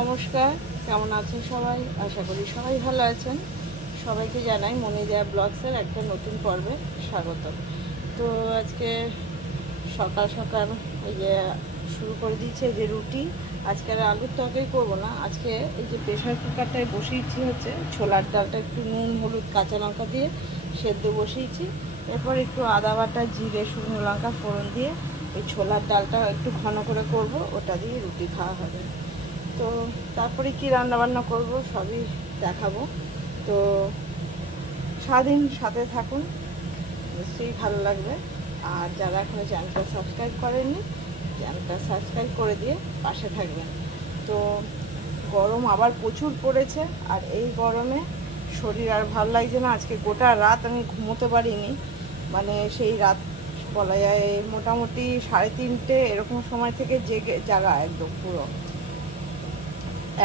নমস্কার, কেমন আছেন সবাই? আশা করি সবাই ভালো আছেন। সবাইকে জানাই মনিদেয়া ব্লগসের একটা নতুন পর্বে স্বাগত। তো আজকে সকাল সকাল এই যে শুরু করে দিচ্ছে যে রুটি। আজকে আর আলুর তরকারি করবো না, আজকে এই যে প্রেশার কুকারটায় বসিয়েছি হচ্ছে ছোলার ডালটা একটু নুন হলুদ কাঁচা লঙ্কা দিয়ে সেদ্ধ বসিয়েছি। এরপর একটু আদা বাটা জিরে শুকনো লঙ্কা ফোড়ন দিয়ে ওই ছোলার ডালটা একটু ঘন করে করব, ওটা দিয়ে রুটি খাওয়া হবে। তো তারপরে কি রান্নাবান্না করব সবই দেখাবো। তো সারাদিন সাথে থাকুন, নিশ্চয়ই ভালো লাগবে। আর যারা এখনো চ্যানেলটা সাবস্ক্রাইব করেননি, চ্যানেলটা সাবস্ক্রাইব করে দিয়ে পাশে থাকবেন। তো গরম আবার প্রচুর পড়েছে, আর এই গরমে শরীর আর ভালো লাগছে না। আজকে গোটা রাত আমি ঘুমোতে পারিনি, মানে সেই রাত বলা যায় মোটামুটি 3:30 এরকম সময় থেকে জাগা একদম পুরো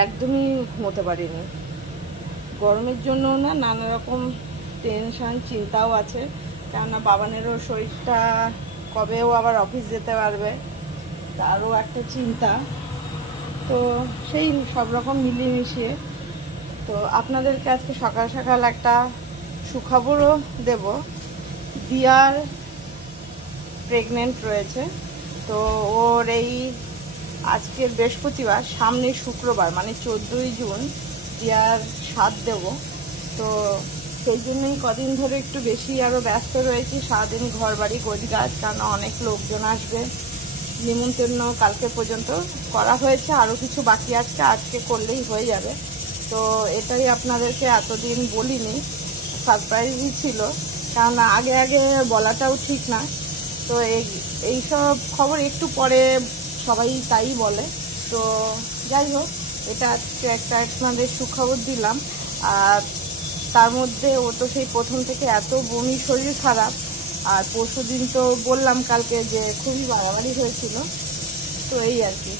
একদমই ঘুমোতে পারিনি। গরমের জন্য না নানা রকম টেনশন চিন্তাও আছে, কেননা বাবানেরও শরীরটা কবেও আবার অফিস যেতে পারবে, তারও একটা চিন্তা। তো সেই সব রকম মিলিয়ে মিশিয়ে তো আপনাদেরকে আজকে সকাল সকাল একটা সুখবরও দেব। দিয়ার প্রেগনেন্ট রয়েছে। তো ওর এই আজকের বৃহস্পতিবার, সামনে শুক্রবার মানে 14ই জুন দিয়ার 7 দেব। তো সেই জন্যই কদিন ধরে একটু বেশি আরও ব্যস্ত রয়েছি। সারাদিন ঘর বাড়ি গোছগাছ, কারণ অনেক লোকজন আসবে। নিমন্ত্রণ কালকে পর্যন্ত করা হয়েছে, আরও কিছু বাকি আছে, আজকে করলেই হয়ে যাবে। তো এটাই আপনাদেরকে এতদিন বলিনি, সারপ্রাইজই ছিল, কারণ আগে আগে বলাটাও ঠিক না। তো এইসব খবর একটু পরে সবাই তাই বলে। তো যাই হোক, এটা আজকে একটা আপনাদের সুখবর দিলাম। আর তার মধ্যে ও তো সেই প্রথম থেকে এত বমি, শরীর খারাপ। আর পরশু দিন তো বললাম কালকে যে খুবই বাড়াবাড়ি হয়েছিল। তো এই আর কি।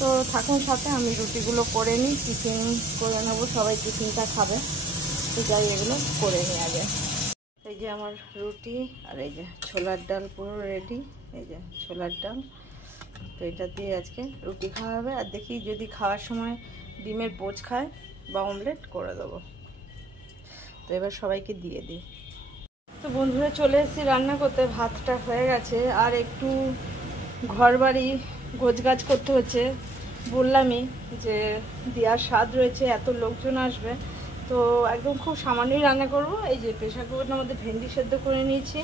তো থাকুন সাথে, আমি রুটিগুলো করে নিই, টিফিন করে নেবো, সবাই টিফিনটা খাবে। তো যাই এগুলো করে নিই আগে। এই যে আমার রুটি, আর এই যে ছোলার ডাল পুরো রেডি। এই যে ছোলার ডাল, তো এটা দিয়ে আজকে রুটি খাওয়া হবে। আর দেখি যদি খাওয়ার সময় ডিমের পোচ খায় বা অমলেট করে দেবো। তো এবার সবাইকে দিয়ে দিই। তো বন্ধুরা চলে এসেছি রান্না করতে, ভাতটা হয়ে গেছে। আর একটু ঘর বাড়ি গোছগাছ করতে হচ্ছে। বললামই যে দেওয়ার স্বাদ রয়েছে, এত লোকজন আসবে। তো একদম খুব সামান্যই রান্না করব। এই যে প্রেশার কুকারটার মধ্যে ভেন্ডি সেদ্ধ করে নিয়েছি।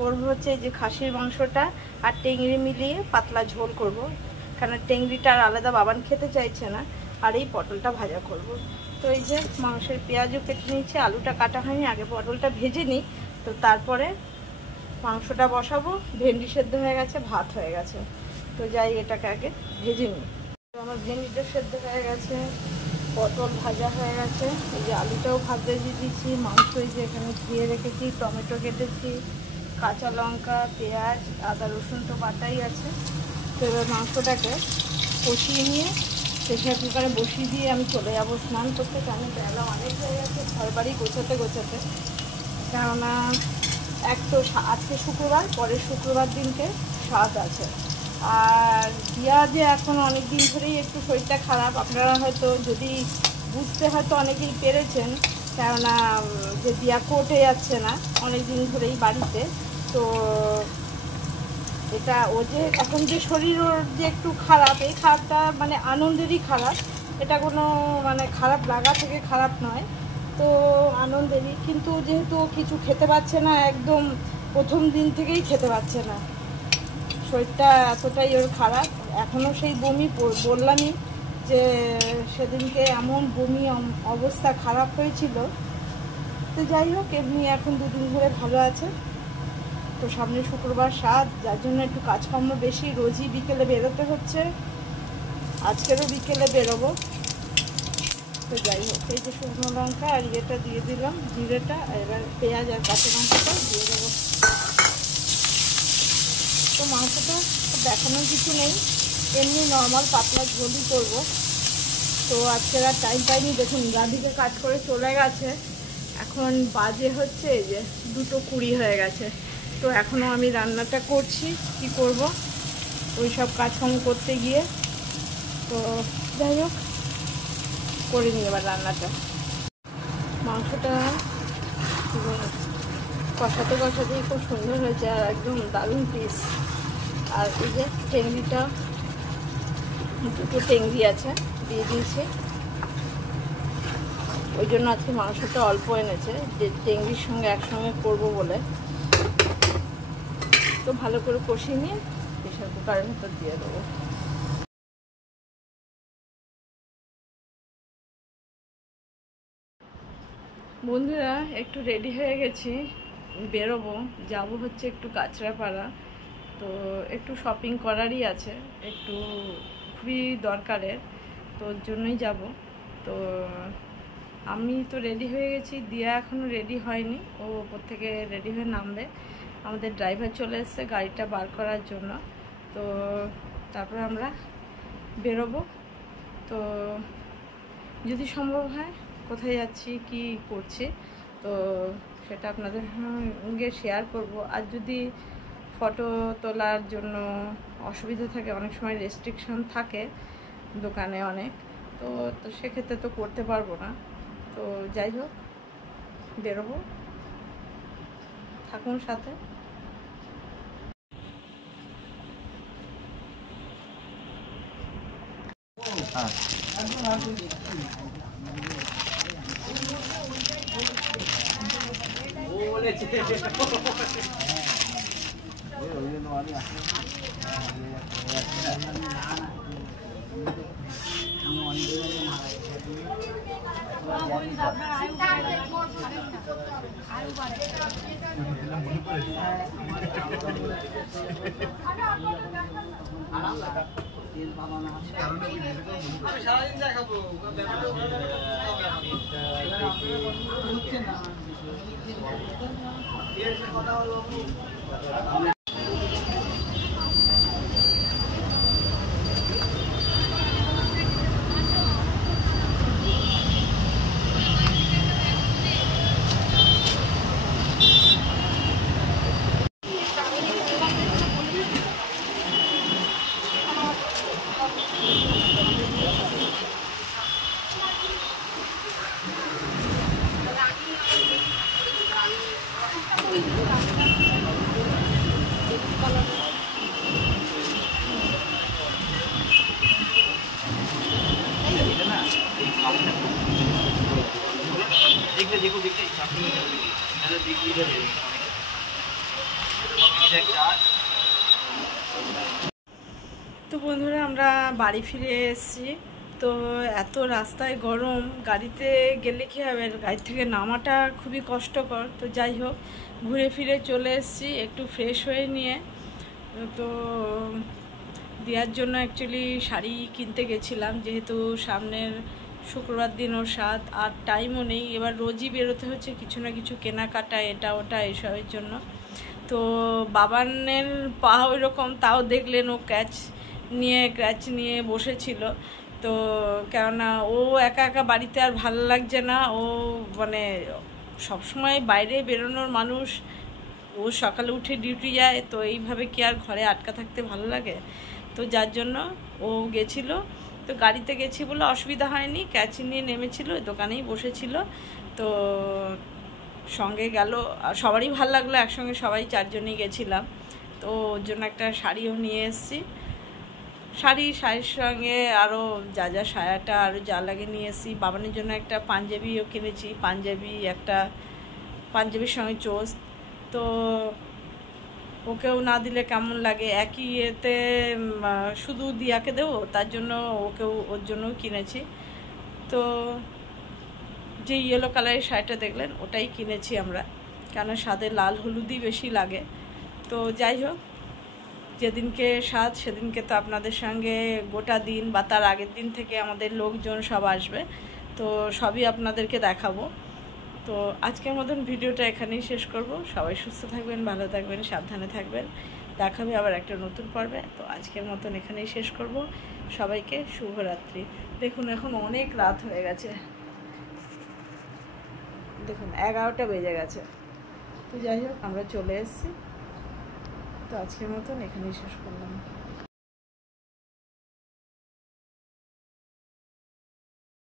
করবো হচ্ছে এই যে খাসির মাংসটা আর টেংরি মিলিয়ে পাতলা ঝোল করব, কারণ টেংরিটা আর আলাদা বাবান খেতে চাইছে না। আর এই পটলটা ভাজা করব। তো এই যে মাংসের পেঁয়াজও কেটে নিয়েছি, আলুটা কাটা হয়নি, আগে পটলটা ভেজে নিই। তো তারপরে মাংসটা বসাবো। ভেন্ডি সেদ্ধ হয়ে গেছে, ভাত হয়ে গেছে। তো যাই এটাকে আগে ভেজে নিই। তো আমার ভেন্ডিটা সেদ্ধ হয়ে গেছে, পটল ভাজা হয়ে গেছে। এই যে আলুটাও ভাজতে দিয়ে দিচ্ছি। মাংস এই যে এখানে ধুয়ে রেখেছি, টমেটো কেটেছি, কাঁচা লঙ্কা পেঁয়াজ আদা রসুন তো বাটাই আছে। তো এবার মাংসটাকে কষিয়ে নিয়ে প্রেশার কুকারে বসিয়ে দিয়ে আমি চলে যাবো স্নান করতে, কারণ বেলা অনেক হয়ে গেছে ঘর বাড়ি গোছাতে গোছাতে। কেননা এক তো আজকে শুক্রবার, পরের শুক্রবার দিনকে 7 আছে। আর দিয়া যে এখন অনেক দিন ধরেই একটু শরীরটা খারাপ, আপনারা হয়তো যদি বুঝতে হয়তো অনেকেই পেরেছেন, কেননা যে দিয়া কোর্টে যাচ্ছে না অনেক দিন ধরেই বাড়িতে। তো এটা ও যে এখন যে শরীর ওর যে একটু খারাপ, এই খারাপটা মানে আনন্দেরই খারাপ, এটা কোনো মানে খারাপ লাগা থেকে খারাপ নয়। তো আনন্দেরই, কিন্তু যেহেতু কিছু খেতে পাচ্ছে না, একদম প্রথম দিন থেকেই খেতে পাচ্ছে না, শরীরটা এতটাই ওর খারাপ। এখনও সেই বমি, বললামই যে সেদিনকে এমন বমি অবস্থা খারাপ হয়েছিল। তো যাই হোক, এমনি এখন 2 দিন ধরে ভালো আছে। তো সামনে শুক্রবার 7, যার জন্য একটু কাজকর্ম বেশি, রোজই বিকেলে বেরোতে হচ্ছে, আজকেরও বিকেলে বেরোবো। তো যাই হোক, এই যে শুকনো লঙ্কা আর ইয়েটা দিয়ে দিলাম, জিরেটা, এবার পেঁয়াজ আর কাঁচা লঙ্কাটা দিয়ে দেবো। তো মাংসটা দেখানোর কিছু নেই, এমনি নর্মাল পাতলা ঝোলই করবো। তো আজকের আর টাইম পাইনি, দেখুন রাধিকে কাজ করে চলে গেছে। এখন বাজে হচ্ছে এই যে 2:20 হয়ে গেছে। তো এখনও আমি রান্নাটা করছি, কি করব ওই সব কাজকর্ম করতে গিয়ে। তো যাই হোক, করে নিই এবার রান্নাটা। মাংসটা কষাতে কষাতেই খুব সুন্দর হয়েছে আর একদম দারুণ পিস। আর এই যে টেংরিটা, দুটো টেংরি আছে, দিয়ে দিয়েছি। ওই জন্য আজকে মাংসটা অল্প এনেছে, যে টেংরির সঙ্গে একসঙ্গে করবো বলে। তো ভালো করে কষিয়ে নিয়ে প্রেসার কুকারের ভেতর দিয়ে দেবো। বন্ধুরা একটু রেডি হয়ে গেছি, বেরোবো, যাবো হচ্ছে একটু কাঁচরাপাড়া। তো একটু শপিং করারই আছে, একটু খুবই দরকারের, তো ওর জন্যই যাব। তো আমি তো রেডি হয়ে গেছি, দিয়া এখনও রেডি হয়নি, ও ওপর থেকে রেডি হয়ে নামবে। আমাদের ড্রাইভার চলে এসছে গাড়িটা বার করার জন্য। তো তারপরে আমরা বেরোবো। তো যদি সম্ভব হয় কোথায় যাচ্ছি কি করছি তো সেটা আপনাদের সঙ্গে শেয়ার করব। আর যদি ফটো তোলার জন্য অসুবিধা থাকে, অনেক সময় রেস্ট্রিকশন থাকে দোকানে অনেক, তো সেক্ষেত্রে তো করতে পারবো না। তো যাই হোক, বেরোবো, থাকুন সাথে। আমি সারাদিন দেখাবো। তো বন্ধুরা আমরা বাড়ি ফিরে এসেছি। তো এত রাস্তায় গরম, গাড়িতে গেলে কী হবে, গাড়ি থেকে নামাটা খুবই কষ্টকর। তো যাই হোক, ঘুরে ফিরে চলে এসেছি একটু ফ্রেশ হয়ে নিয়ে। তো দেওয়ার জন্য অ্যাকচুয়ালি শাড়ি কিনতে গেছিলাম, যেহেতু সামনের শুক্রবার দিন ওর সাথ, আর টাইমও নেই। এবার রোজই বেরোতে হচ্ছে কিছু না কিছু কেনাকাটা, এটা ওটা এসবের জন্য। তো বাবানের পা ওইরকম, তাও দেখলেন ও ক্যাচ নিয়ে বসেছিল। তো কেননা ও একা একা বাড়িতে আর ভালো লাগছে না, ও মানে সবসময় বাইরে বেরোনোর মানুষ, ও সকালে উঠে ডিউটি যায়, তো এইভাবে কি আর ঘরে আটকা থাকতে ভালো লাগে? তো যার জন্য ও গেছিলো। তো গাড়িতে গেছি বলে অসুবিধা হয়নি, ক্যাচি নিয়ে নেমেছিল, দোকানেই বসেছিল। তো সঙ্গে গেল, সবারই ভালো লাগলো, একসঙ্গে সবাই চারজনই গেছিলাম। তো ওর জন্য একটা শাড়িও নিয়ে এসেছি, শাড়ির সঙ্গে আরও যা সায়াটা আরও যা লাগে নিয়ে এসেছি। বাবানের জন্য একটা পাঞ্জাবিও কিনেছি, পাঞ্জাবির সঙ্গে চোজ। তো ওকেও না দিলে কেমন লাগে, একই ইয়েতে শুধু দিয়াকে দেবো, তার জন্য ওর জন্যও কিনেছি। তো যে ইয়েলো কালারের শাড়িটা দেখলেন ওটাই কিনেছি আমরা, কেন সাথে লাল হলুদই বেশি লাগে। তো যাই হোক, যেদিনকে সাত সেদিনকে তো আপনাদের সঙ্গে গোটা দিন বা তার আগের দিন থেকে আমাদের লোকজন সব আসবে, তো সবই আপনাদেরকে দেখাবো। তো আজকের মতন ভিডিওটা এখানেই শেষ করব। সবাই সুস্থ থাকবেন, ভালো থাকবেন, সাবধানে থাকবেন। দেখাবে আবার একটা নতুন পর্বে। তো আজকের মতন এখানেই শেষ করব। সবাইকে শুভরাত্রি। দেখুন এখন অনেক রাত হয়ে গেছে, দেখুন 11টা বেজে গেছে। তো যাই হোক, আমরা চলে এসেছি। তো আজকের মতন এখানেই শেষ করলাম।